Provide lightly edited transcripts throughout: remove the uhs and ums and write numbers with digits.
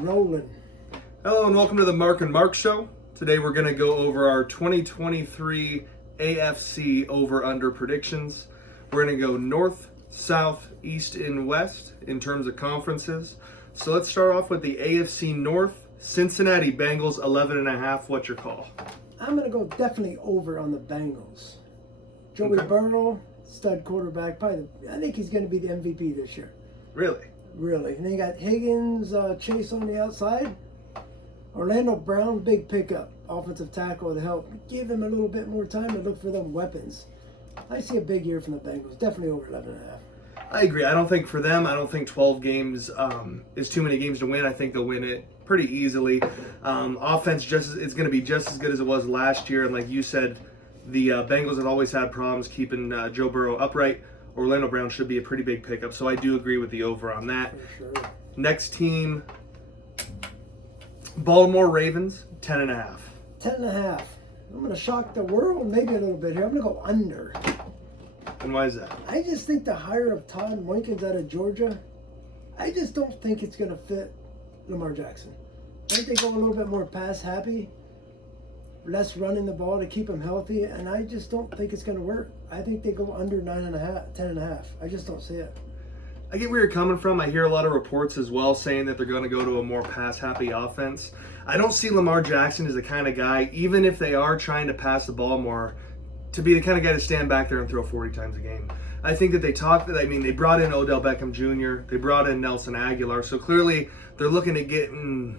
Rolling. Hello and welcome to the Mark and Mark Show. Today we're going to go over our 2023 AFC Over/Under predictions. We're going to go north, south, east, and west in terms of conferences. So let's start off with the AFC North. Cincinnati Bengals 11.5. What's your call? I'm going to go definitely over on the Bengals. Joey Okay. Burrow, stud quarterback. I think he's going to be the MVP this year. Really? Really. And then you got Higgins, Chase on the outside. Orlando Brown, big pickup. Offensive tackle to help give him a little bit more time to look for them weapons. I see a big year from the Bengals. Definitely over 11.5. I agree. I don't think 12 games is too many games to win. I think they'll win it pretty easily. Offense it's going to be just as good as it was last year. And like you said, the Bengals have always had problems keeping Joe Burrow upright. Orlando Brown should be a pretty big pickup. So I do agree with the over on that. For sure. Next team, Baltimore Ravens, 10.5. 10.5. I'm going to shock the world maybe a little bit here. I'm going to go under. And why is that? I just think the hire of Todd Monken's out of Georgia, I just don't think it's going to fit Lamar Jackson. I think they go a little bit more pass happy, less running the ball to keep him healthy, and I just don't think it's going to work. I think they go under 9.5, 10.5. I just don't see it. I get where you're coming from. I hear a lot of reports as well saying that they're going to go to a more pass-happy offense. I don't see Lamar Jackson as the kind of guy, even if they are trying to pass the ball more, to be the kind of guy to stand back there and throw 40 times a game. I think that they brought in Odell Beckham Jr., they brought in Nelson Aguilar, so clearly they're looking at getting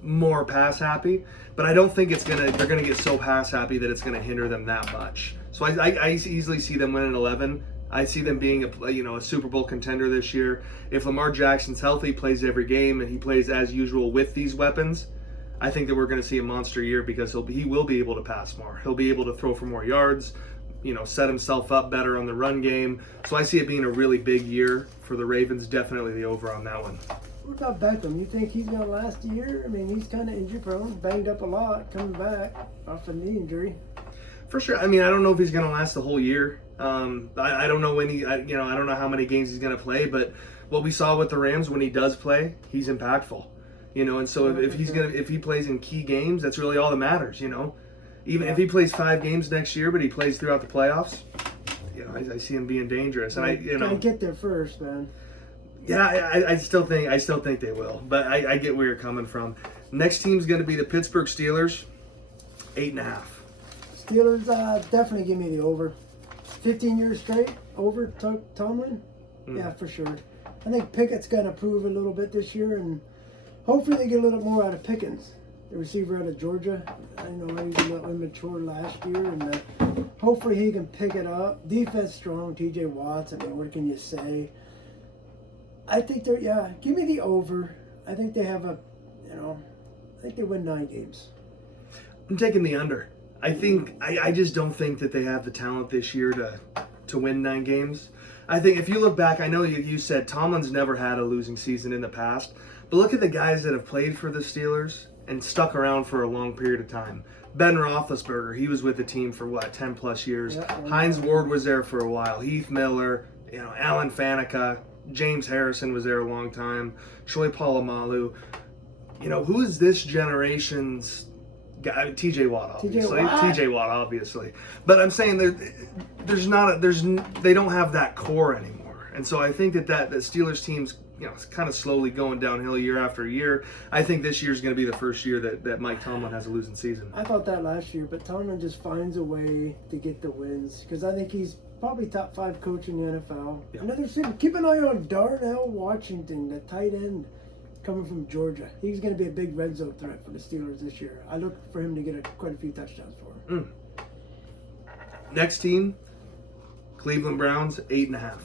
more pass-happy, but I don't think they're going to get so pass-happy that it's going to hinder them that much. So I easily see them winning 11. I see them being a Super Bowl contender this year. If Lamar Jackson's healthy, plays every game, and he plays as usual with these weapons, I think that we're going to see a monster year because he will be able to pass more. He'll be able to throw for more yards, set himself up better on the run game. So I see it being a really big year for the Ravens. Definitely the over on that one. What about Beckham? You think he's going to last a year? I mean, he's kind of injury prone, banged up a lot, coming back off a knee injury. For sure. I mean, I don't know if he's going to last the whole year. I don't know when I don't know how many games he's going to play, but what we saw with the Rams, when he does play, he's impactful. And so if he plays in key games, that's really all that matters. Even if he plays 5 games next year, but he plays throughout the playoffs, I see him being dangerous. And Gotta get there first, man. Yeah, I still think they will, but I get where you're coming from. Next team's going to be the Pittsburgh Steelers, 8.5. Steelers definitely give me the over. 15 years straight over Tomlin? Yeah, for sure. I think Pickett's going to prove a little bit this year, and hopefully they get a little more out of Pickens, the receiver out of Georgia. I know he was a little immature last year, and hopefully he can pick it up. Defense strong, TJ Watts. I mean, what can you say? I think give me the over. I think they have I think they win 9 games. I'm taking the under. I just don't think that they have the talent this year to win 9 games. I think if you look back, I know you said Tomlin's never had a losing season in the past, but look at the guys that have played for the Steelers and stuck around for a long period of time. Ben Roethlisberger, he was with the team for 10 plus years. Yeah, Hines Ward was there for a while. Heath Miller, Alan Faneca, James Harrison was there a long time. Troy Polamalu. Who is this generation's guy? TJ Watt, obviously. TJ Watt, obviously. But I'm saying they don't have that core anymore. And so I think that Steelers team's kind of slowly going downhill year after year. I think this year's going to be the first year that Mike Tomlin has a losing season. I thought that last year, but Tomlin just finds a way to get the wins because I think he's probably top 5 coach in the NFL. Yeah. Another city. Keep an eye on Darnell Washington, the tight end coming from Georgia. He's going to be a big red zone threat for the Steelers this year. I look for him to get quite a few touchdowns for him. Next team, Cleveland Browns, 8.5.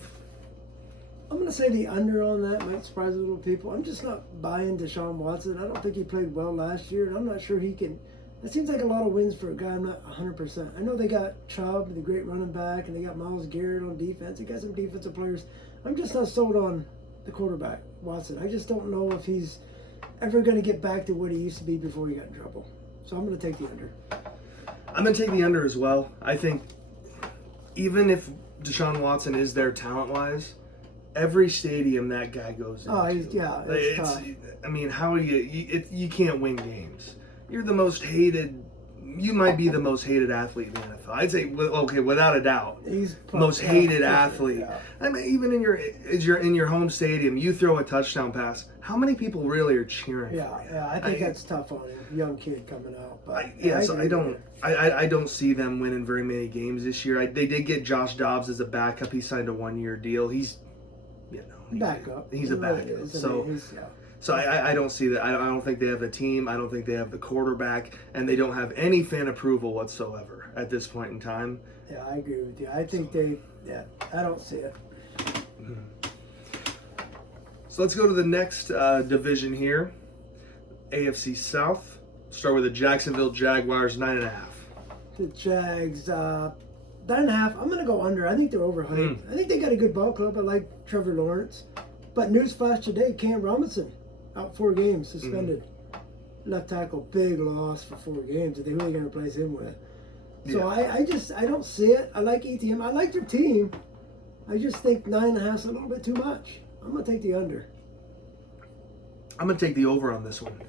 I'm going to say the under on that might surprise a little people. I'm just not buying Deshaun Watson. I don't think he played well last year, and I'm not sure he can. It seems like a lot of wins for a guy. I'm not 100%. I know they got Chubb, the great running back, and they got Myles Garrett on defense. They got some defensive players. I'm just not sold on the quarterback, Watson. I just don't know if he's ever going to get back to what he used to be before he got in trouble. So I'm going to take the under. I'm going to take the under as well. I think even if Deshaun Watson is there talent-wise, every stadium that guy goes into. Oh, it's tough. I mean, how you can't win games. You're the most hated. You might be the most hated athlete in the NFL. I'd say, okay, without a doubt, He's most hated athlete. Yeah. I mean, even in your home stadium, you throw a touchdown pass. How many people really are cheering? Yeah, for you? yeah. I think that's tough on a young kid coming out. But I don't see them winning very many games this year. They did get Josh Dobbs as a backup. He signed a 1-year deal. He's backup. He's a backup. So I don't see that. I don't think they have the team. I don't think they have the quarterback, and they don't have any fan approval whatsoever at this point in time. Yeah, I agree with you. I think I don't see it. Mm-hmm. So let's go to the next division here, AFC South. Start with the Jacksonville Jaguars, 9.5. The Jags, 9.5. I'm going to go under. I think they're overhyped. I think they got a good ball club. I like Trevor Lawrence. But newsflash today, Cam Robinson, out 4 games, suspended. Left tackle, big loss for 4 games. Are they really going to replace him with? So I don't see it. I like ETM. I like their team. I just think 9.5 is a little bit too much. I'm going to take the under. I'm going to take the over on this one.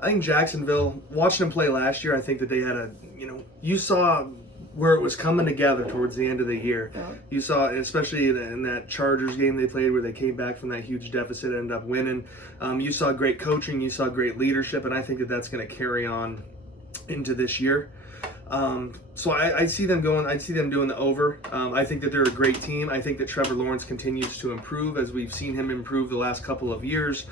I think Jacksonville, watching them play last year, I think that they had you saw where it was coming together towards the end of the year. Yeah. You saw, especially in that Chargers game they played where they came back from that huge deficit and ended up winning. You saw great coaching, you saw great leadership, and I think that that's going to carry on into this year. So I see them going. I see them doing the over. I think that they're a great team. I think that Trevor Lawrence continues to improve as we've seen him improve the last couple of years.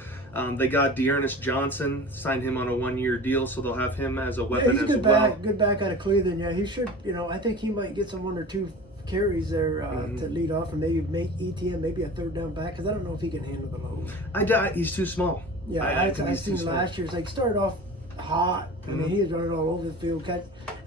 They got Dearness Johnson, signed him on a 1-year deal, so they'll have him as a weapon he's a as good well. Good back out of Cleveland. Yeah, he should. I think he might get some 1 or 2 carries there to lead off, and maybe make ETN maybe a 3rd down back because I don't know if he can handle the load. He's too small. Yeah, I seen last year's started off hot. I mean, he was running all over the field.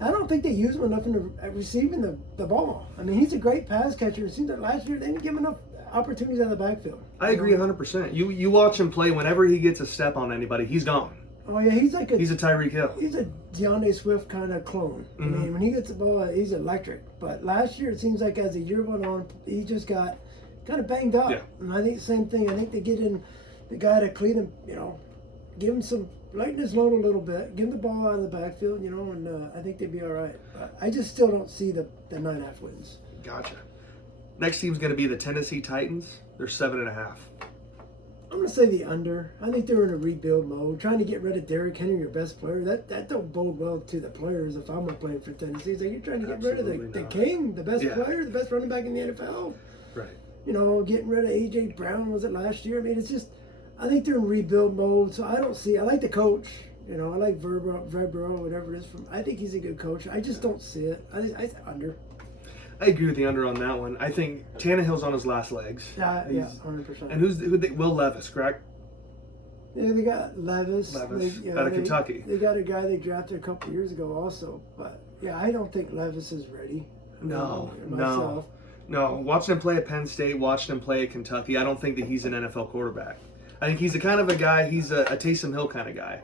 I don't think they use him enough in receiving the ball. I mean, he's a great pass catcher. It seems that last year they didn't give him enough opportunities out of the backfield. I agree 100%. You watch him play. Whenever he gets a step on anybody, he's gone. Oh yeah, he's a Tyreek Hill. He's a DeAndre Swift kind of clone. I mean, when he gets the ball, he's electric. But last year, it seems like as the year went on, he just got kind of banged up. Yeah. And I think the same thing. I think they get in the guy to Cleveland. Give him some. Lighten his load a little bit, give him the ball out of the backfield, and I think they'd be all right. But I just still don't see the 9.5 wins. Gotcha. Next team's going to be the Tennessee Titans. They're 7.5. I'm going to say the under. I think they're in a rebuild mode, trying to get rid of Derrick Henry, your best player. That don't bode well to the players if I'm playing for Tennessee. It's like you're trying to get rid of the king, the best player, the best running back in the NFL. Right. Getting rid of A.J. Brown, was it last year? I mean, it's just... I think they're in rebuild mode, so I don't see. I like the coach. I like Verbro, whatever it is. I think he's a good coach. I just don't see it. I under. I agree with the under on that one. I think Tannehill's on his last legs. Yeah, 100%. And Will Levis, correct? Yeah, they got Levis out of Kentucky. They got a guy they drafted a couple years ago also, but yeah, I don't think Levis is ready. No. Watching him play at Penn State, watching him play at Kentucky, I don't think that he's an NFL quarterback. I think he's the kind of a guy, he's a Taysom Hill kind of guy.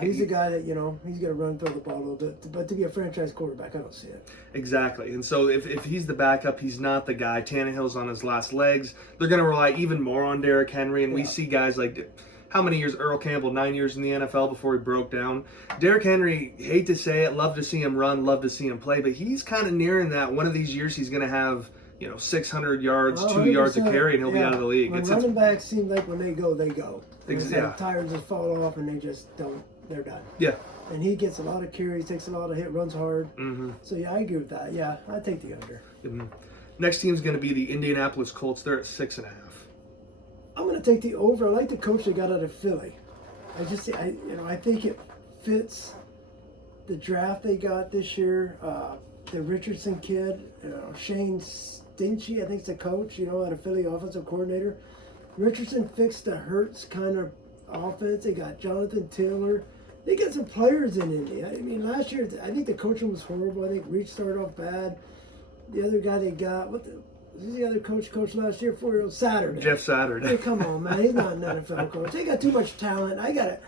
He's a guy that, he's going to run through the ball a little bit. But to be a franchise quarterback, I don't see it. Exactly. And so if he's the backup, he's not the guy. Tannehill's on his last legs. They're going to rely even more on Derrick Henry. And we see guys like, how many years? Earl Campbell, 9 years in the NFL before he broke down. Derrick Henry, hate to say it, love to see him run, love to see him play. But he's kind of nearing that. One of these years he's going to have 600 yards, 2 yards to carry, and he'll be out of the league. When running backs seem like when they go, they go. Yeah. Tires just fall off and they just don't. They're done. Yeah. And he gets a lot of carries, takes a lot of hit, runs hard. Mm-hmm. So yeah, I agree with that. Yeah, I take the under. Mm-hmm. Next team is going to be the Indianapolis Colts. They're at 6.5. I'm going to take the over. I like the coach they got out of Philly. I think it fits the draft they got this year. The Richardson kid, Shane Stinchey, I think is the coach, out of Philly, offensive coordinator. Richardson fixed the Hurts kind of offense. They got Jonathan Taylor. They got some players in Indy. I mean, last year, I think the coaching was horrible. I think Reach started off bad. The other guy they got, who's the other coach last year? 4-year-old Saturday. Jeff Saturday. Hey, come on, man. He's not an NFL coach. They got too much talent. I got it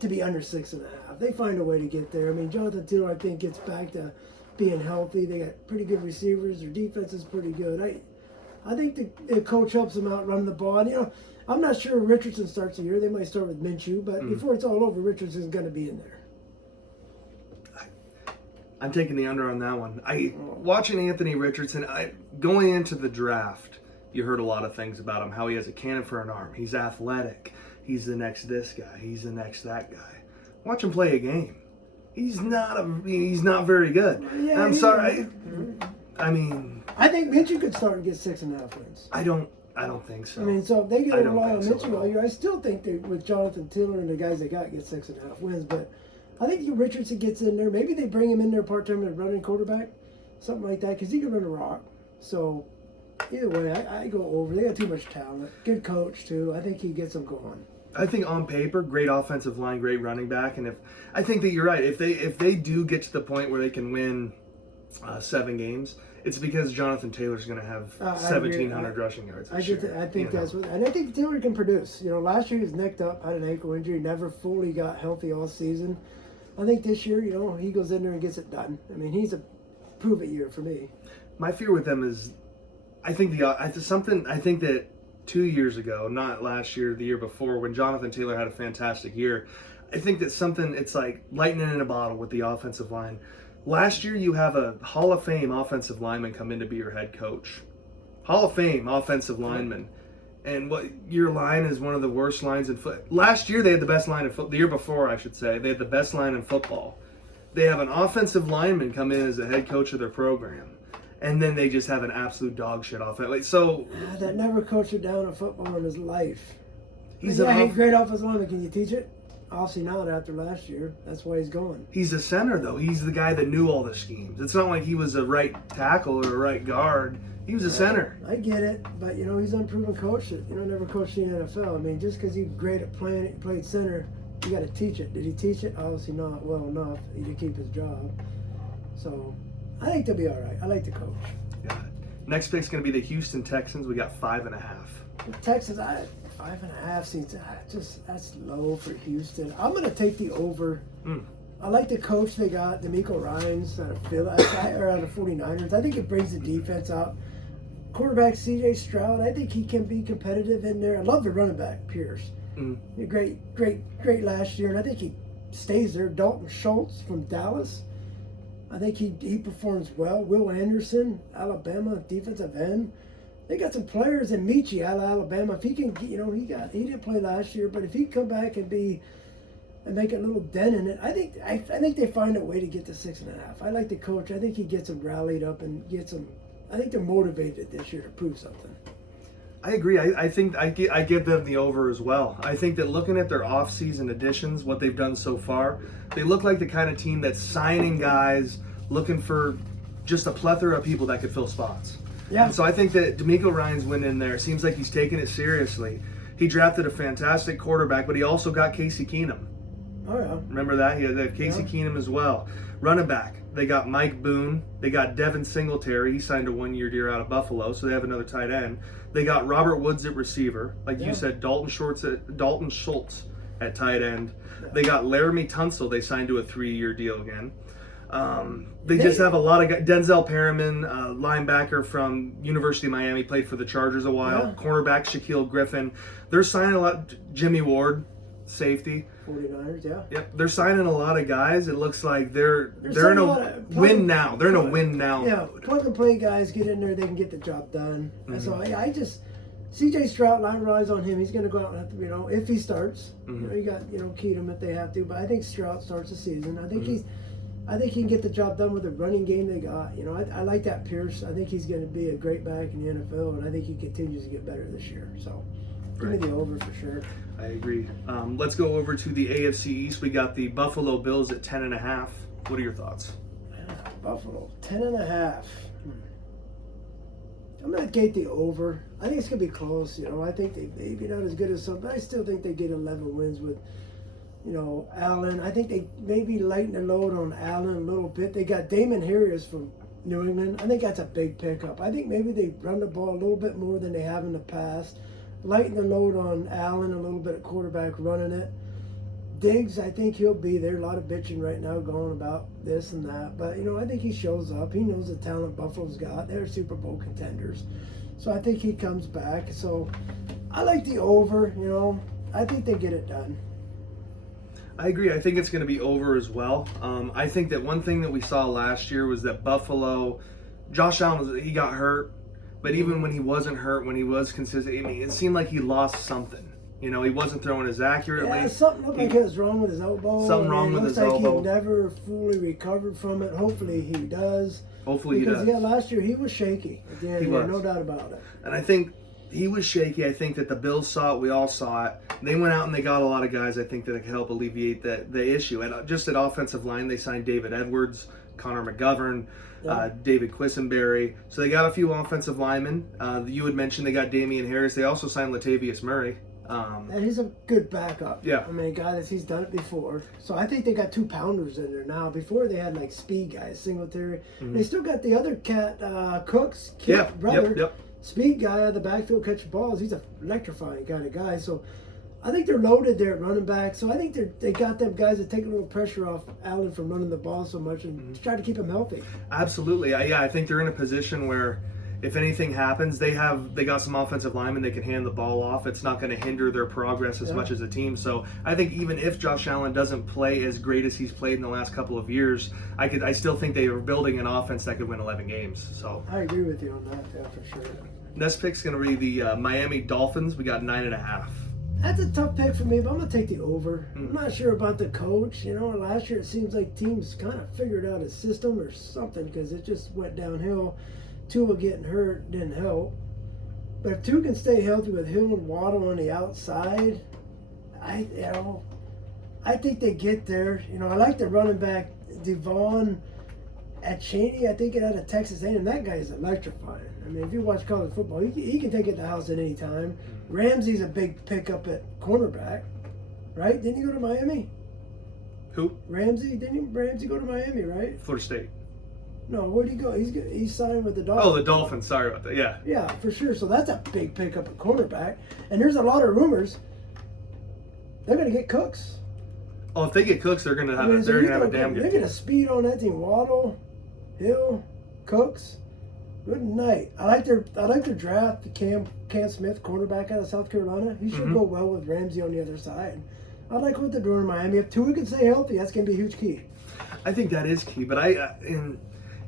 to be under 6.5. They find a way to get there. I mean, Jonathan Taylor, I think, gets back to being healthy. They got pretty good receivers. Their defense is pretty good. I think the coach helps them out running the ball. And, I'm not sure Richardson starts the year. They might start with Minshew, but before it's all over, Richardson's going to be in there. I'm taking the under on that one. Watching Anthony Richardson, going into the draft, you heard a lot of things about him, how he has a cannon for an arm. He's athletic. He's the next this guy. He's the next that guy. Watch him play a game. He's not very good. Yeah, I'm sorry. I think Minshew could start and get 6.5 wins. I don't think so. So if they get to rely on Minshew all year, I still think they, with Jonathan Taylor and the guys they got, get 6.5 wins. But I think Richardson gets in there. Maybe they bring him in there part-time and running quarterback, something like that, because he can run a rock. So either way, I go over. They got too much talent. Good coach, too. I think he gets them going. I think on paper, great offensive line, great running back, and I think that you're right. If they do get to the point where they can win 7 games, it's because Jonathan Taylor's going to have 1,700 rushing yards. I think that's what, and I think Taylor can produce. Last year he was necked up, had an ankle injury, never fully got healthy all season. I think this year, he goes in there and gets it done. He's a prove-it year for me. My fear with them is, I think that 2 years ago, not last year, the year before, when Jonathan Taylor had a fantastic year, I think that it's like lightning in a bottle with the offensive line. Last year, you have a Hall of Fame offensive lineman come in to be your head coach. Hall of Fame offensive lineman. And your line is one of the worst lines in football. Last year, they had the best line in football. The year before, I should say, they had the best line in football. They have an offensive lineman come in as the head coach of their program. And then they just have an absolute dog shit offense. That never coached it down in football in his life. He's a great offensive lineman. Can you teach it? Obviously not after last year. That's why he's going. He's a center, though. He's the guy that knew all the schemes. It's not like he was a right tackle or a right guard. He was a center. I get it, but he's an unproven coach. Never coached in the NFL. Just because he's great at playing it, played center, you got to teach it. Did he teach it? Obviously not well enough to keep his job. So I think they'll be all right. I like the coach. Yeah. Next pick's going to be the Houston Texans. We got 5.5. The Texans, 5.5 seats. That's low for Houston. I'm going to take the over. I like the coach they got, D'Amico Ryans, out of 49ers. I think it brings the defense out. Quarterback C.J. Stroud, I think he can be competitive in there. I love the running back, Pierce. Great last year, and I think he stays there. Dalton Schultz from Dallas, I think he performs well. Will Anderson, Alabama, defensive end. They got some players in Michi out of Alabama. If he can, he didn't play last year, but if he come back and make a little dent in it, I think they find a way to get to 6.5. I like the coach. I think he gets them rallied up and gets them. I think they're motivated this year to prove something. I agree. I think I give them the over as well. I think that looking at their off-season additions, what they've done so far, they look like the kind of team that's signing guys, looking for just a plethora of people that could fill spots. Yeah. And so I think that D'Amico Ryans went in there. Seems like he's taking it seriously. He drafted a fantastic quarterback, but he also got Casey Keenum. Oh, yeah. Remember that? He had Casey Keenum as well. Running back, they got Mike Boone. They got Devin Singletary. He signed a 1-year deal out of Buffalo, so they have another tight end. They got Robert Woods at receiver. Like you said, Dalton Schultz at tight end. Yeah. They got Laramie Tunsil. They signed to a 3-year deal again. They just have a lot of guys. Denzel Perriman, linebacker from University of Miami, played for the Chargers a while. Yeah. Cornerback Shaquille Griffin. They're signing a lot. Jimmy Ward, safety. 49ers, yeah. Yep, they're signing a lot of guys. It looks like they're in a win now. They're in a win now. Yeah, plug and play guys get in there, they can get the job done. So I just C.J. Stroud, line relies on him. He's going to go out and have to, if he starts. You got Keatum if they have to, but I think Stroud starts the season. I think he can get the job done with the running game they got. I like that Pierce. I think he's going to be a great back in the NFL, and I think he continues to get better this year. So give me the over for sure. I agree. Let's go over to the AFC East. We got the Buffalo Bills at 10.5. What are your thoughts? Buffalo, 10.5. I'm going to gate the over. I think it's going to be close. I think they maybe not as good as some, but I still think they get 11 wins with, Allen. I think they maybe lighten the load on Allen a little bit. They got Damon Harris from New England. I think that's a big pickup. I think maybe they run the ball a little bit more than they have in the past. Lighten the load on Allen a little bit at quarterback, running it. Diggs, I think he'll be there. A lot of bitching right now going about this and that. But, I think he shows up. He knows the talent Buffalo's got. They're Super Bowl contenders. So I think he comes back. So I like the over, I think they get it done. I agree. I think it's going to be over as well. I think that one thing that we saw last year was that Buffalo, Josh Allen, he got hurt, but even when he wasn't hurt, when he was consistent, I mean, it seemed like he lost something. He wasn't throwing as accurately. Yeah, something looked like it was wrong with his elbow. Something wrong with his elbow. Looks like he never fully recovered from it. Hopefully he does. Because last year he was shaky. Yeah, no doubt about it. And I think he was shaky. I think that the Bills saw it. We all saw it. They went out and they got a lot of guys, I think, that could help alleviate the issue. And just at offensive line, they signed David Edwards, Connor McGovern, David Quisenberry. So they got a few offensive linemen. You had mentioned they got Damian Harris. They also signed Latavius Murray. And he's a good backup. Yeah. I mean, a guy he's done it before. So I think they got 2 pounders in there now. Before they had like speed guys, Singletary. They still got the other cat, Cook's kid, brother. Yep. Speed guy out of the backfield catching balls. He's a electrifying kind of guy. So I think they're loaded there at running back. So I think they got them guys that take a little pressure off Allen from running the ball so much and try to keep him healthy. Absolutely. I think they're in a position where if anything happens, they got some offensive linemen they can hand the ball off. It's not going to hinder their progress as much as a team. So I think even if Josh Allen doesn't play as great as he's played in the last couple of years, I still think they are building an offense that could win 11 games. So I agree with you on that, yeah, for sure. Next pick's going to be the Miami Dolphins. We got 9.5. That's a tough pick for me, but I'm going to take the over. I'm not sure about the coach. Last year it seems like teams kind of figured out a system or something because it just went downhill. Tua getting hurt didn't help. But if Tua can stay healthy with Hill and Waddle on the outside, I think they get there. I like the running back, Devon Cheney. I think it out of Texas A&M. That guy is electrifying. I mean, if you watch college football, he can take it to the house at any time. Ramsey's a big pickup at cornerback, right? Didn't he go to Miami? Who? Ramsey. Didn't Ramsey go to Miami, right? Florida State. No, where'd he go? He's signed with the Dolphins. Oh, the Dolphins. Sorry about that. Yeah. Yeah, for sure. So that's a big pickup at cornerback. And there's a lot of rumors they're going to get Cooks. Oh, if they get Cooks, they're going to have a damn good They're going to speed on that team. Waddle, Hill, Cooks. Good night. I like their draft. Cam Smith, cornerback out of South Carolina. He should go well with Ramsey on the other side. I like what they're doing in Miami. If Tua can stay healthy, that's going to be a huge key. I think that is key, but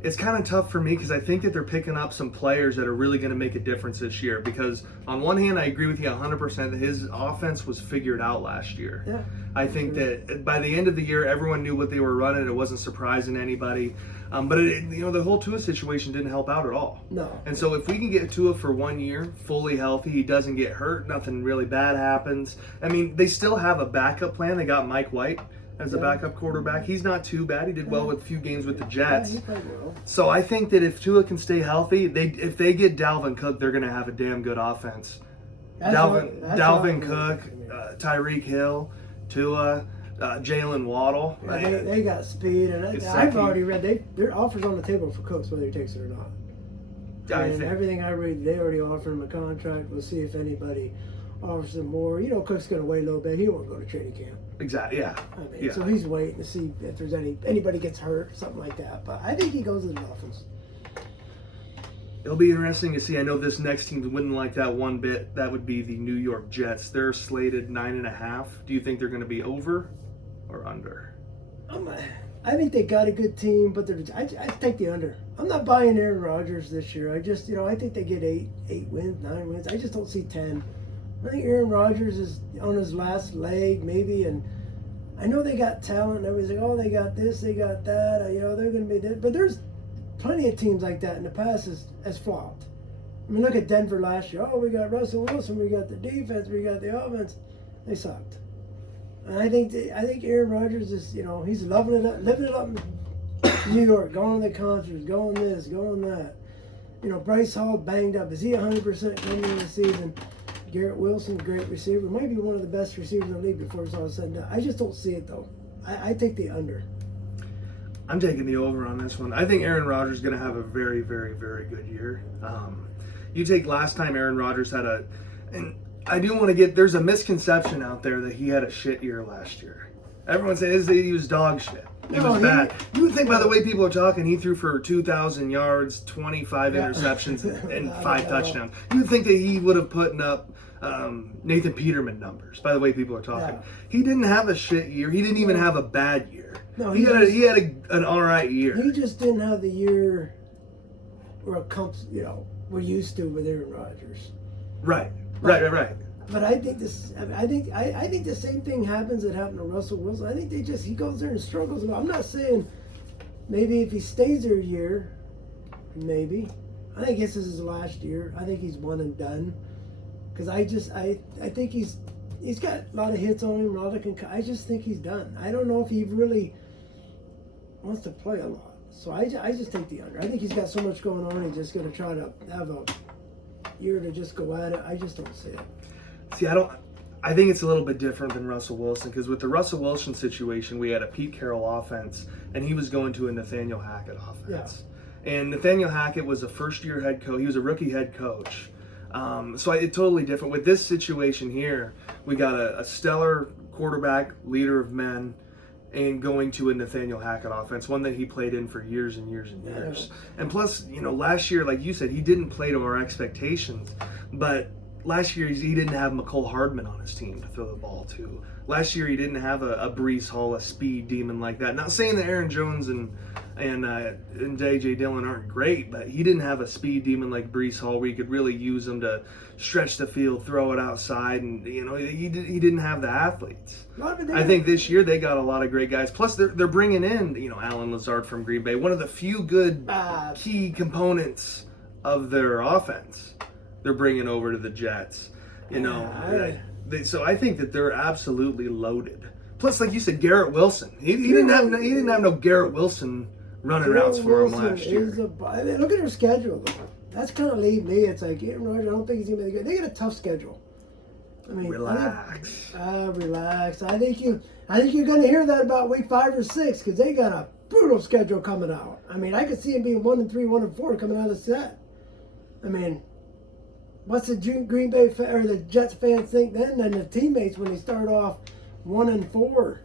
it's kind of tough for me because I think that they're picking up some players that are really going to make a difference this year. Because on one hand, I agree with you 100% that his offense was figured out last year. Yeah. I think that by the end of the year, everyone knew what they were running. It wasn't surprising anybody. But the whole Tua situation didn't help out at all. No. And so if we can get Tua for 1 year, fully healthy, he doesn't get hurt, nothing really bad happens. I mean, they still have a backup plan. They got Mike White as a backup quarterback. He's not too bad. He did well with a few games with the Jets. Yeah, he played well. So I think that if Tua can stay healthy, if they get Dalvin Cook, they're going to have a damn good offense. Dalvin Cook, Tyreek Hill, Tua, Jalen Waddle. Yeah, they got speed, and I've already read their offers on the table for Cooks, whether he takes it or not. And everything I read, they already offered him a contract. We'll see if anybody offers him more. Cook's going to wait a little bit. He won't go to training camp. Exactly. Yeah. So he's waiting to see if there's anybody gets hurt, something like that. But I think he goes to the Dolphins. It'll be interesting to see. I know this next team wouldn't like that one bit. That would be the New York Jets. They're slated 9.5. Do you think they're going to be over or under? I think they got a good team, but I take the under. I'm not buying Aaron Rodgers this year. I just, I think they get 8 wins, 9 wins. I just don't see 10. I think Aaron Rodgers is on his last leg, maybe, and I know they got talent. And everybody's like, oh, they got this, they got that. They're going to be this. But there's plenty of teams like that in the past has flopped. I mean, look at Denver last year. Oh, we got Russell Wilson, we got the defense, we got the offense. They sucked. And I think Aaron Rodgers is, he's living it up in New York, going to the concerts, going this, going that. Bryce Hall banged up. Is he 100% coming into the season? Garrett Wilson, great receiver. Might be one of the best receivers in the league before it's all said and done. I just don't see it, though. I take the under. I'm taking the over on this one. I think Aaron Rodgers is going to have a very, very, very good year. You take last time Aaron Rodgers had and I do want to there's a misconception out there that he had a shit year last year. Everyone says he was dog shit. It was bad. You would think by the way people are talking, he threw for 2,000 yards, 25 interceptions, and 5 touchdowns. You would think that he would have put up Nathan Peterman numbers by the way people are talking. Yeah. He didn't have a shit year. He didn't even have a bad year. No, he had an all right year. He just didn't have the year we're used to with Aaron Rodgers. Right. But I think I think the same thing happens that happened to Russell Wilson. I think he goes there and struggles. I'm not saying maybe if he stays there a year, maybe. I think this is his last year. I think he's one and done. Because I think he's got a lot of hits on him, I just think he's done. I don't know if he really wants to play a lot. So I just take the under. I think he's got so much going on. He's just going to try to have a year to just go at it. I just don't see it. See, I think it's a little bit different than Russell Wilson, because with the Russell Wilson situation, we had a Pete Carroll offense, and he was going to a Nathaniel Hackett offense. Yeah. And Nathaniel Hackett was a first-year head coach. He was a rookie head coach. So it's totally different. With this situation here, we got a stellar quarterback, leader of men, and going to a Nathaniel Hackett offense, one that he played in for years and years and years. Yeah. And plus, last year, like you said, he didn't play to our expectations, but last year he didn't have McCole Hardman on his team to throw the ball to. Last year he didn't have a Breece Hall, a speed demon like that. Not saying that Aaron Jones and J.J. Dillon aren't great, but he didn't have a speed demon like Breece Hall where you could really use him to stretch the field, throw it outside, and he didn't have the athletes. I think this year they got a lot of great guys. Plus they're bringing in Allen Lazard from Green Bay, one of the few good key components of their offense. They're bringing over to the Jets, so I think that they're absolutely loaded. Plus, like you said, Garrett Wilson. He didn't have no Garrett Wilson running routes for him last year. Look at their schedule, though. That's kind of lead me. It's like Aaron Rodgers. I don't think he's gonna be good. They got a tough schedule. I mean, relax. Relax. I think you're gonna hear that about week 5 or 6 because they got a brutal schedule coming out. I mean, I could see him being 1-3, 1-4 coming out of the set. I mean, what's the Green Bay or the Jets fans think then? And the teammates when they start off 1-4,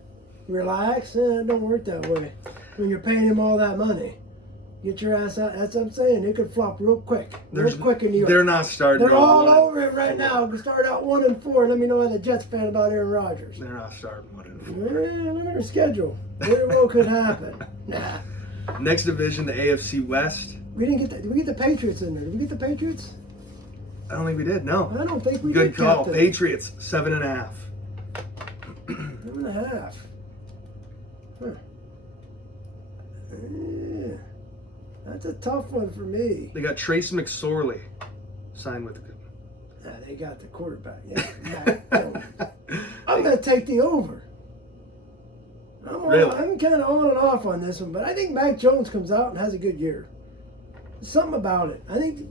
relax. It don't work that way. When you're paying him all that money, get your ass out. That's what I'm saying. It could flop real quick. Real quick in New York. They're not starting. They're all over it right now. We start out 1-4. Let me know how the Jets fan about Aaron Rodgers. They're not starting 1-4. Look at their schedule. Very well could happen. Nah. Next division, the AFC West. We didn't get that. Did we get the Patriots in there? Did we get the Patriots? I don't think we did. No. I don't think we did. Good call. Patriots 7.5. 7.5. Huh. Yeah. That's a tough one for me. They got Trace McSorley signed with them. Nah, they got the quarterback. Yeah. I'm going to take the over. I'm kind of on and off on this one, but I think Mac Jones comes out and has a good year. Something about it. I think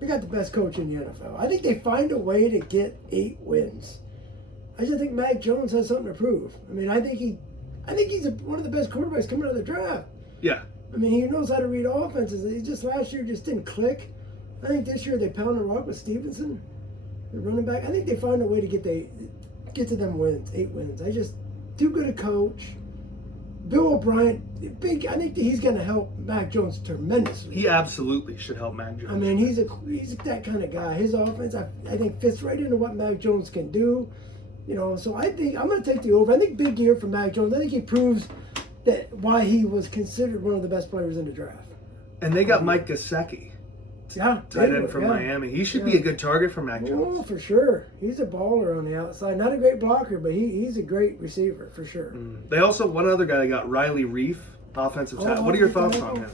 they got the best coach in the NFL. I think they find a way to get 8 wins. I just think Mac Jones has something to prove. I mean, I think he's one of the best quarterbacks coming out of the draft. Yeah. I mean, he knows how to read offenses. He just last year just didn't click. I think this year they pound the rock with Stevenson, the running back. I think they find a way to get to them wins, 8 wins. Too good a coach. Bill O'Brien, I think that he's going to help Mac Jones tremendously. He absolutely should help Mac Jones. I mean, he's that kind of guy. His offense, I think, fits right into what Mac Jones can do. So I think I'm going to take the over. I think big year for Mac Jones. I think he proves that why he was considered one of the best players in the draft. And they got Mike Gesicki. Tight end from Miami. He should be a good target for Mac Jones. Oh, for sure. He's a baller on the outside. Not a great blocker, but he's a great receiver for sure. They also, one other guy, they got Riley Reef, offensive tackle. What are your thoughts on him?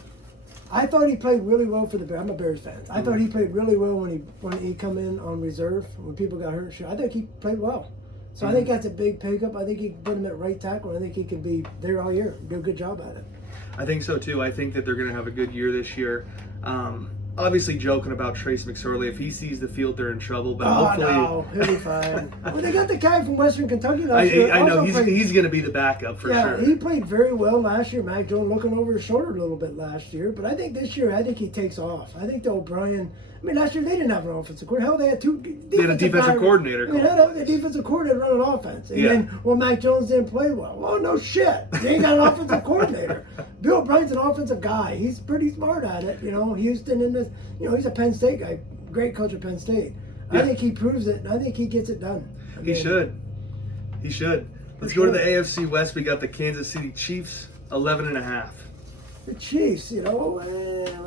I thought he played really well for the Bears. I'm a Bears fan. I thought he played really well when he come in on reserve, when people got hurt. I think he played well. So I think that's a big pickup. I think he can put him at right tackle. I think he can be there all year. Do a good job at it. I think so too. I think that they're going to have a good year this year. obviously joking about Trace McSorley. If he sees the field, they're in trouble. But Oh, hopefully, no, he'll be fine. Well, they got the guy from Western Kentucky last year. I know Also he's going to be the backup for yeah, sure. he played very well last year. Mac Jones looking over his shoulder a little bit last year. But I think this year, I think he takes off. I think the O'Brien, I mean, last year they didn't have an offensive coordinator. Hell, they had They had a defensive coordinator. I mean, hell, the defensive coordinator running offense. And then, well, Mac Jones didn't play well. Well, no shit. They ain't got an offensive coordinator. Bill O'Brien's an offensive guy. He's pretty smart at it. You know, Houston in this, you know, he's a Penn State guy. Great coach at Penn State. Yeah. I think he proves it, and I think he gets it done. He should. He should. Let's go to the AFC West. We got the Kansas City Chiefs, 11.5. The Chiefs, you know, what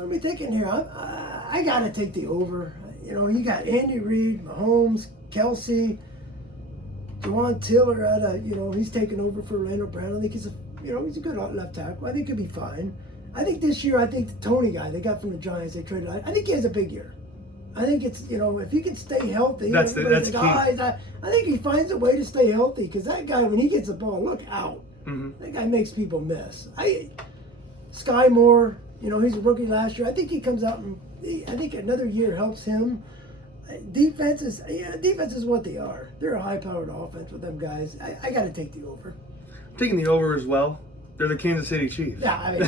are we thinking here? I got to take the over. You know, you got Andy Reid, Mahomes, Kelsey, Juwan Tiller at a, you know, he's taking over for Orlando Brown. I think he's a good left tackle. I think he'll be fine. I think this year, I think the Tony guy they got from the Giants, they traded. I think he has a big year. I think it's, you know, if he can stay healthy, that's key. I think he finds a way to stay healthy because that guy, when he gets the ball, look out. Mm-hmm. That guy makes people miss. Sky Moore, you know, he's a rookie last year. I think he comes out and I think another year helps him. Defense is what they are. They're a high-powered offense with them guys. I got to take the over. I'm taking the over as well. They're the Kansas City Chiefs. Yeah, I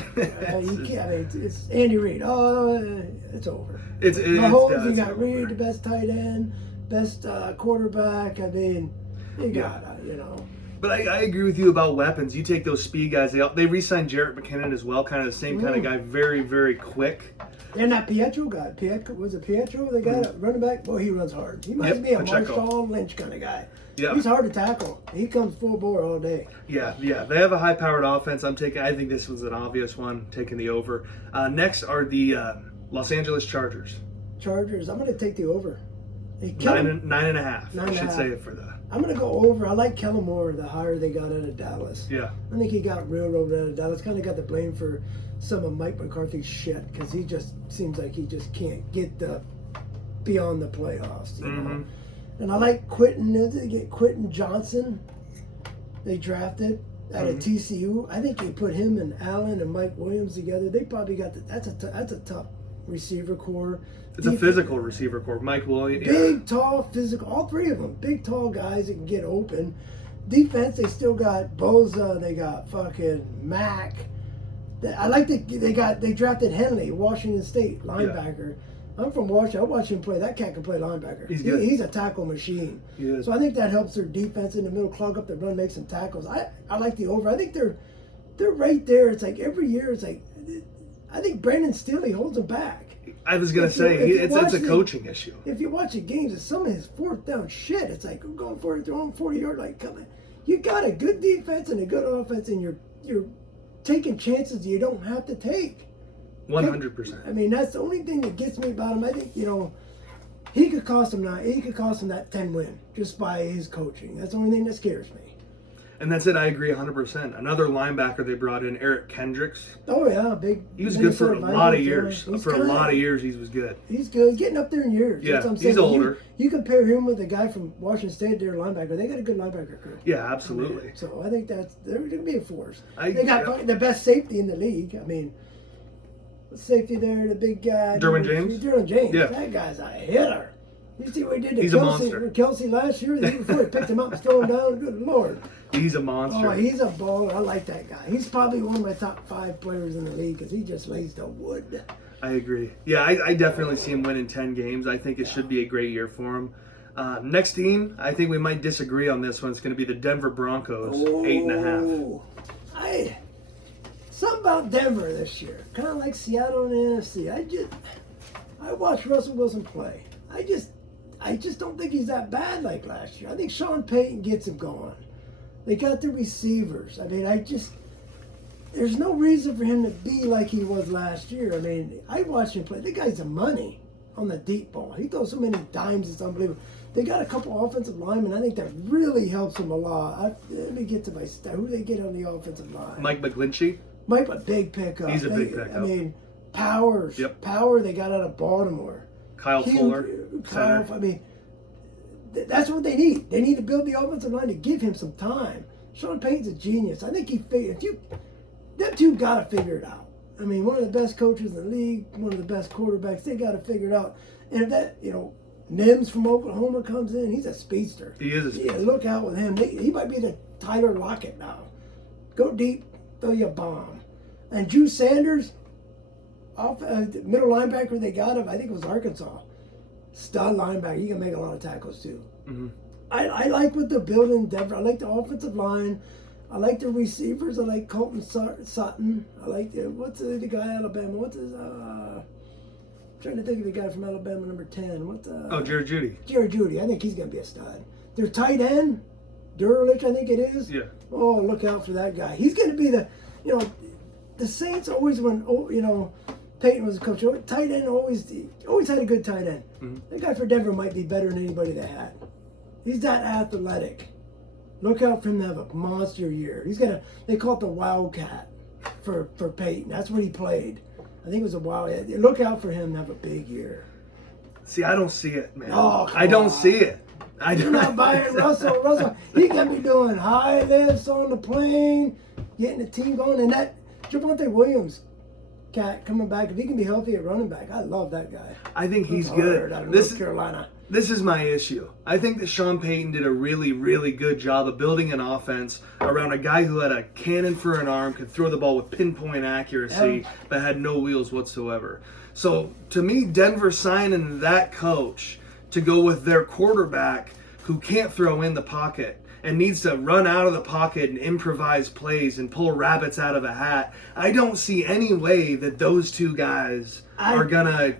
mean, you can't. I mean, it's Andy Reid. Oh, it's over. It's Mahomes, you got Reid, the best tight end, best quarterback. I mean, you got you know. But I agree with you about weapons. You take those speed guys. They re-signed Jarrett McKinnon as well, kind of the same kind of guy, very, very quick. And that Pietro guy. Was it Pietro? They got a running back. Boy, he runs hard. He might be a Marshawn Lynch kind of guy. Yeah. He's hard to tackle. He comes full bore all day. Yeah. They have a high-powered offense. I think this was an obvious one, taking the over. Next are the Los Angeles Chargers. Chargers. I'm going to take the over. 9.5. I should say it for that. I'm going to go over. I like Kellen Moore, the hire they got out of Dallas. Yeah. I think he got railroaded out of Dallas. Kind of got the blame for some of Mike McCarthy's shit because he just seems like he just can't get beyond the playoffs. You know? And I like Quentin. They get Quentin Johnson. They drafted out of TCU. I think they put him and Allen and Mike Williams together. They probably got that's a tough receiver core. It's a physical receiver core. Mike Williams. Big, tall, physical. All three of them. Big, tall guys that can get open. Defense, they still got Boza. They got fucking Mack. They drafted Henley, Washington State, linebacker. Yeah. I'm from Washington. I watched him play. That cat can play linebacker. He's good. He's a tackle machine. So I think that helps their defense in the middle, clog up the run, make some tackles. I like the over. I think they're right there. It's like every year. It's like I think Brandon Staley holds them back. I was gonna say it's a coaching issue. If you watch the games, it's some of his fourth down shit. It's like I'm going for it, throwing 40-yard, like come on. You got a good defense and a good offense, and you're taking chances you don't have to take. 100%. I mean, that's the only thing that gets me about him. I think, you know, he could cost him that 10 win just by his coaching. That's the only thing that scares me. And that's it. I agree 100%. Another linebacker they brought in, Eric Kendricks. Oh yeah, big. He was good for a lot of years. For a lot of years, he was good. He's good, getting up there in years. Yeah, that's what I'm saying. He's older. You compare him with the guy from Washington State, their linebacker. They got a good linebacker crew. Yeah, absolutely. So I think they're going to be a force. They got the best safety in the league. I mean, the safety there, the big guy. Derwin James. Yeah. That guy's a hitter. You see what he did to He's Kelsey, a monster. Kelsey last year? The year before he picked him up and threw him down. Good Lord. He's a monster. Oh, he's a baller. I like that guy. He's probably one of my top 5 players in the league because he just lays the wood. I agree. Yeah, I definitely see him winning 10 games. I think it should be a great year for him. Next team, I think we might disagree on this one. It's going to be the Denver Broncos, 8.5. Something about Denver this year, kind of like Seattle and the NFC. I watched Russell Wilson play. I just don't think he's that bad like last year. I think Sean Payton gets him going. They got the receivers. I mean, there's no reason for him to be like he was last year. I mean, I watched him play. The guy's a money on the deep ball. He throws so many dimes, it's unbelievable. They got a couple offensive linemen. I think that really helps him a lot. Let me get to my stat. Who do they get on the offensive line? Mike McGlinchey. Mike, a big pickup. He's a big pickup. I mean, Powers. Yep. Power they got out of Baltimore. Kyle Fuller. I mean, that's what they need. They need to build the offensive line to give him some time. Sean Payton's a genius. I think them two got to figure it out. I mean, one of the best coaches in the league, one of the best quarterbacks. They got to figure it out. And if that, Mims from Oklahoma comes in, he's a speedster. He is a speedster. Yeah, look out with him. He might be the Tyler Lockett now. Go deep, throw you a bomb. And Drew Sanders, middle linebacker they got him, I think it was Arkansas. Stud linebacker. He can make a lot of tackles too. Mm-hmm. I like what they're building in Denver. I like the offensive line. I like the receivers. I like Colton Sutton. I like what's the guy Alabama? What's his trying to think of the guy from Alabama, number 10. Jerry Jeudy. Jerry Jeudy. I think he's gonna be a stud. Their tight end, Durlich, I think it is. Yeah. Oh, look out for that guy. He's gonna be the Saints always Peyton was a coach. Tight end always had a good tight end. Mm-hmm. That guy for Denver might be better than anybody they had. He's that athletic. Look out for him to have a monster year. They call it the Wildcat for Peyton. That's what he played. I think it was a Wildcat. Look out for him to have a big year. See, I don't see it, man. Oh, I don't see it. You're not buying Russell. Russell, he can be doing high lifts on the plane, getting the team going. And that Javonte Williams cat coming back, if he can be healthy at running back, I love that guy. I think he's good. Out of North Carolina. This is my issue. I think that Sean Payton did a really, really good job of building an offense around a guy who had a cannon for an arm, could throw the ball with pinpoint accuracy, but had no wheels whatsoever. So, to me, Denver signing that coach to go with their quarterback who can't throw in the pocket and needs to run out of the pocket and improvise plays and pull rabbits out of a hat. I don't see any way that those two guys are gonna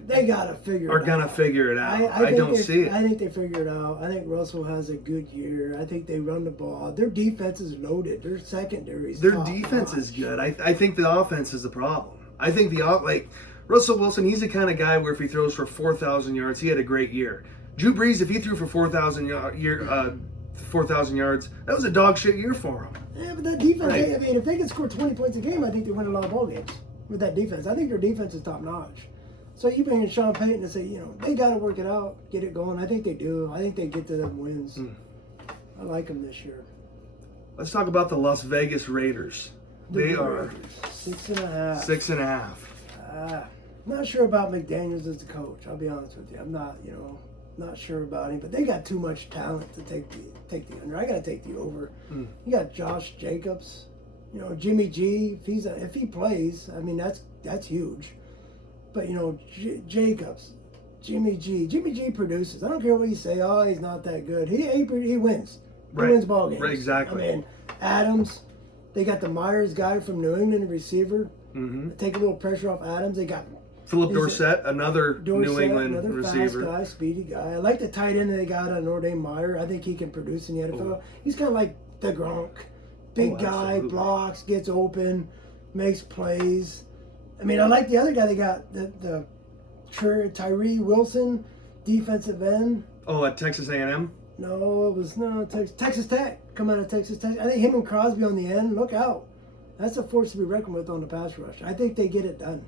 figure it out. I don't see it. I think they figure it out. I think Russell has a good year. I think they run the ball. Their defense is loaded. Their secondary is Their defense is good. I think the offense is the problem. I think Russell Wilson, he's the kind of guy where if he throws for 4,000 yards, he had a great year. Drew Brees, if he threw for 4,000 yards, that was a dog shit year for him. Yeah, but that defense, right. If they can score 20 points a game, I think they win a lot of ball games with that defense. I think their defense is top notch. So you bring in Sean Payton and say, they got to work it out, get it going. I think they do. I think they get to them wins. I like them this year. Let's talk about the Las Vegas Raiders. They are 6.5. 6.5. Not sure about McDaniels as the coach. I'll be honest with you. I'm not, not sure about him. But they got too much talent to take the under. I got to take the over. You got Josh Jacobs, Jimmy G. If he plays, I mean that's huge. But Jacobs, Jimmy G produces. I don't care what you say. Oh, he's not that good. He wins. He wins ball games. Right, exactly. I mean, Adams. They got the Myers guy from New England, a receiver. Take a little pressure off Adams. They got Philip Dorsett, another New England receiver. Fast guy, speedy guy. I like the tight end that they got on Notre Dame Meyer. I think he can produce in the NFL. He's kind of like the Gronk. Big guy, blocks, gets open, makes plays. I mean, I like the other guy they got, the Tyree Wilson, defensive end. Oh, at Texas A&M? No, it was Texas Tech. Come out of Texas Tech. I think him and Crosby on the end. Look out. That's a force to be reckoned with on the pass rush. I think they get it done.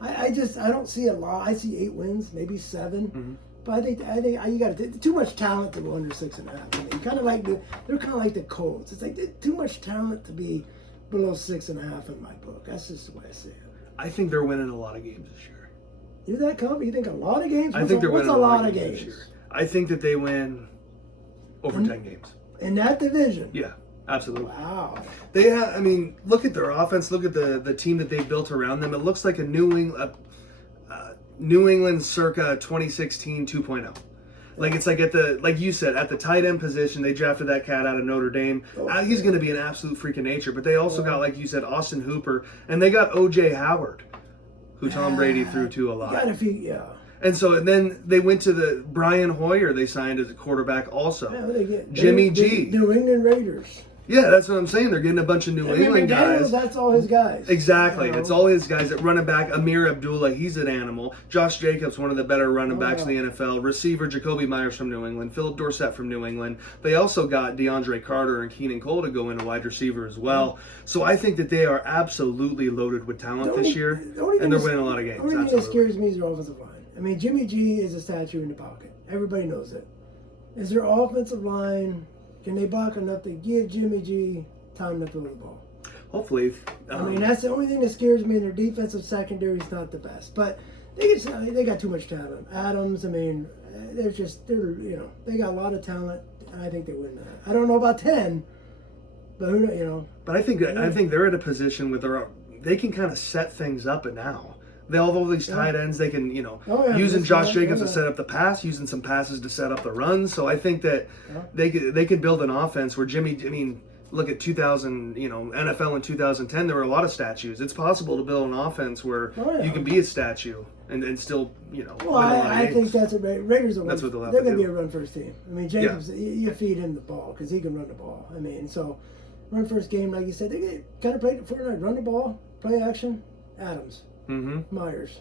I don't see a lot. I see 8 wins, maybe 7. But I think you got too much talent to go under 6.5. I mean, they're kind of like the Colts. It's like too much talent to be below 6.5 in my book. That's just the way I see it. I think they're winning a lot of games this year. You're that confident? You think a lot of games? I think they're winning a lot of games this year. I think that they win over 10 games. In that division? Yeah. Absolutely. Wow. They have. I mean, look at their offense. Look at the team that they've built around them. It looks like a New England circa 2016 2.0. Like it's like like you said, at the tight end position, they drafted that cat out of Notre Dame. He's going to be an absolute freak of nature. But they also got, like you said, Austin Hooper, and they got O.J. Howard, who Tom Brady threw to a lot. And then they went to the Brian Hoyer. They signed as a quarterback also. Jimmy G. New England Raiders. Yeah, that's what I'm saying. They're getting a bunch of New England guys. That's all his guys. Exactly. It's all his guys. At running back, Amir Abdullah, he's an animal. Josh Jacobs, one of the better running backs in the NFL. Receiver, Jacoby Myers from New England. Philip Dorsett from New England. They also got DeAndre Carter and Keenan Cole to go into wide receiver as well. So I think that they are absolutely loaded with talent this year, and they're winning a lot of games. The only thing that scares me is their offensive line. I mean, Jimmy G is a statue in the pocket. Everybody knows it. Is their offensive line, can they block enough to give Jimmy G time to throw the ball? hopefully. I mean, that's the only thing that scares me. Their defensive secondary is not the best, but they got too much talent. Adams, I mean, they're they got a lot of talent. And I think they win that. I don't know about 10, but But I think they're at a position where they can kind of set things up and now. All these tight ends, they can, using Josh Jacobs to set up the pass, using some passes to set up the run. So I think that they could build an offense where look at 2000, NFL in 2010, there were a lot of statues. It's possible to build an offense where you can be a statue and still, win a lot of I think that's a Raiders. They're going to be a run-first team. I mean, Jacobs, you feed him the ball because he can run the ball. I mean, so run-first game, like you said, they kind of played it Fortnite, run the ball, play action, Adams. Mm-hmm. Myers.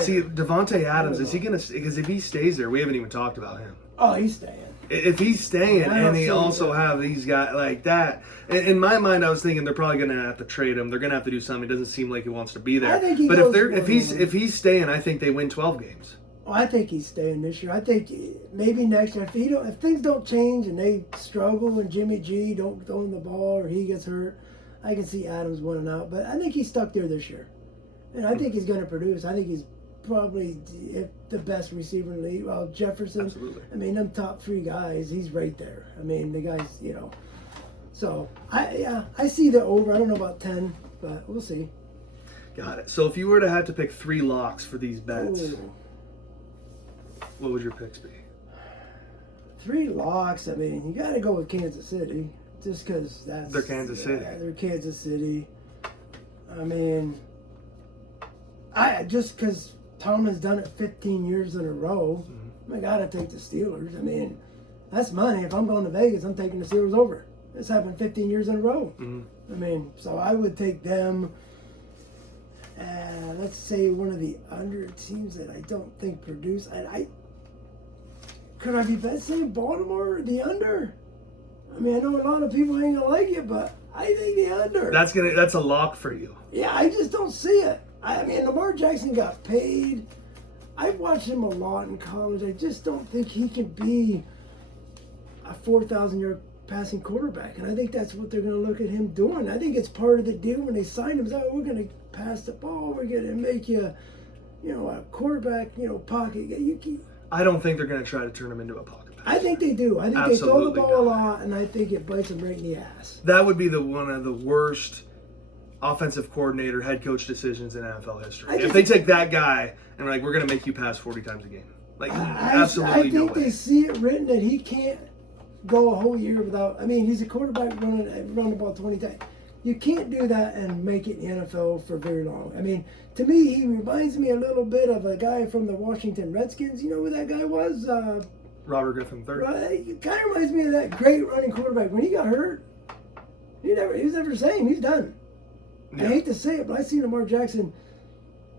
See, Devontae Adams, is he going to... Because if he stays there, we haven't even talked about him. Oh, he's staying. If he's staying and they also have these guys like that, in my mind, I was thinking they're probably going to have to trade him. They're going to have to do something. It doesn't seem like he wants to be there. I think but if he's staying, I think they win 12 games. Oh, I think he's staying this year. I think maybe next year, if things don't change and they struggle and Jimmy G don't throw him the ball or he gets hurt, I can see Adams winning out. But I think he's stuck there this year. And I think he's going to produce. I think he's probably the best receiver in the league. Well, Jefferson. Absolutely. I mean, them top 3 guys, he's right there. I mean, the guys, So, I see the over. I don't know about 10, but we'll see. Got it. So if you were to have to pick 3 locks for these bets, what would your picks be? 3 locks. I mean, you got to go with Kansas City just because they're Kansas City. They're Kansas City. I mean, just because Tomlin's done it 15 years in a row, I got to take the Steelers. I mean, that's money. If I'm going to Vegas, I'm taking the Steelers over. It's happened 15 years in a row. Mm-hmm. I mean, so I would take them. Let's say one of the under teams that I don't think produce. Could I be best saying Baltimore the under? I mean, I know a lot of people ain't gonna like it, but I think the under. That's a lock for you. Yeah, I just don't see it. I mean, Lamar Jackson got paid. I've watched him a lot in college. I just don't think he can be a 4,000-yard passing quarterback. And I think that's what they're going to look at him doing. I think it's part of the deal when they signed him. We're going to pass the ball. We're going to make you, a quarterback, pocket. I don't think they're going to try to turn him into a pocket passer. I think they do. I think Absolutely they throw the ball not. a lot, and I think it bites them right in the ass. That would be one of the worst offensive coordinator, head coach decisions in NFL history. If they take that guy and we're going to make you pass 40 times a game. Absolutely no way. I think they see it written that he can't go a whole year without. I mean, he's a quarterback running the ball 20 times. You can't do that and make it in the NFL for very long. I mean, to me, he reminds me a little bit of a guy from the Washington Redskins. You know who that guy was? Robert Griffin III. He kind of reminds me of that great running quarterback. When he got hurt, he was never the same. He's done. Yeah. I hate to say it, but I see Lamar Jackson.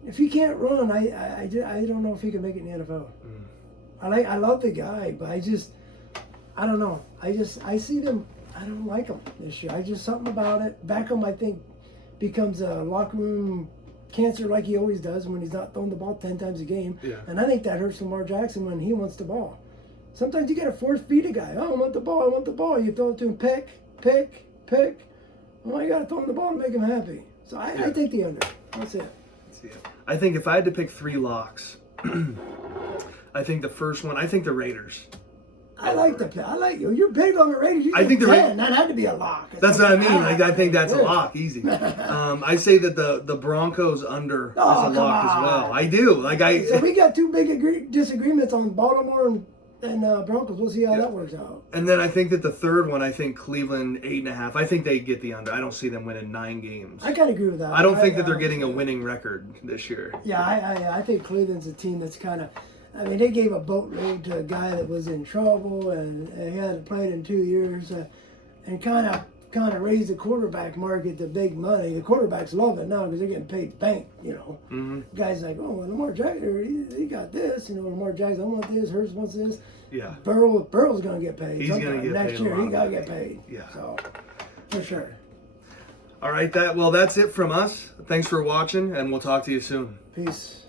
If he can't run, I don't know if he can make it in the NFL. I love the guy, but I don't know. I see them. I don't like them this year. Something about it. Beckham, I think, becomes a locker room cancer like he always does when he's not throwing the ball 10 times a game. Yeah. And I think that hurts Lamar Jackson when he wants the ball. Sometimes you got to force feed a guy. Oh, I want the ball. You throw it to him, pick. Well, you got to throw him the ball to make him happy. So I take the under. That's it. I think if I had to pick 3 locks, I think the first one, I think the Raiders. I like you. You're big on the Raiders. You think 10. That had to be a lock. That's what I mean. I think that's a lock. Easy. I say that the Broncos under is a lock as well. I do. So we got 2 big disagreements on Baltimore and Broncos. We'll see how that works out. And then I think that the third one, I think Cleveland 8.5. I think they get the under. I don't see them winning 9 games. I kind of agree with that. I don't think that they're getting a winning record this year. Yeah, I think Cleveland's a team that's kind of. I mean, they gave a boatload to a guy that was in trouble and he hadn't played in 2 years, and kind of raised the quarterback market to big money. The quarterbacks love it now because they're getting paid bank. Mm-hmm. Guys like, oh, Lamar Jackson, he got this. Lamar Jackson, I want this. Hurts wants this. Yeah. Burrow's gonna get paid. He's gonna get next paid year. He gotta get paid. Yeah. So for sure. All right. That's it from us. Thanks for watching, and we'll talk to you soon. Peace.